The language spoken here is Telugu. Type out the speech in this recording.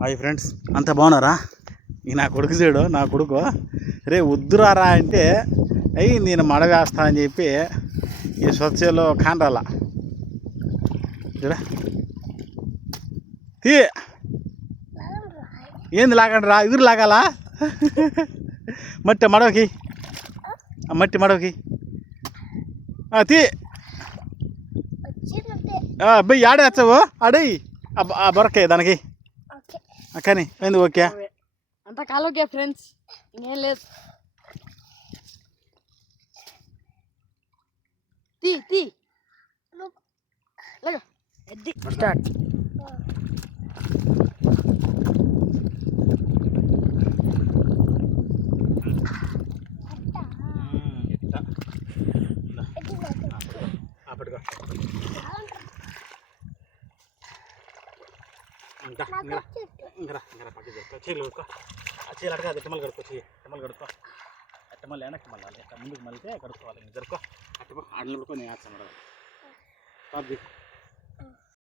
హాయ్ ఫ్రెండ్స్, అంత బాగున్నారా? ఈ నా కొడుకు చూడు, నా కొడుకు రే వద్దురారా అంటే అయ్యి నేను మడ వేస్తా అని చెప్పి ఈ స్వచ్ఛలో కాండ్రాల తీ ఏంది లాగండి రా, ఎదురు లాగాలా? మట్టి మడవకి, మట్టి మడవకి తీ అబ్బాయి ఆడే వచ్చావు ఆడేయి బొరకే దానికి కానీ ఏంది ఓకే అంతా కాలోకే ఫ్రెండ్స్, ఇంకేం లేదు. తీ తీ స్టార్ట్. ఇంకా పక్క జరుపుకో, చీరలు కడుకో, ఆ చీర అడగా ఎట్టమలు కడుకో, ఎట్టమలు కడుకో, ఎట్టమల్లి వెనక్కి మళ్ళీ ఎట్ట ముందుకు మళ్ళీ కడుక్కోవాలి. జరుకో అట్టమో ఆడలు కడుకో, నేను వేస్తాను.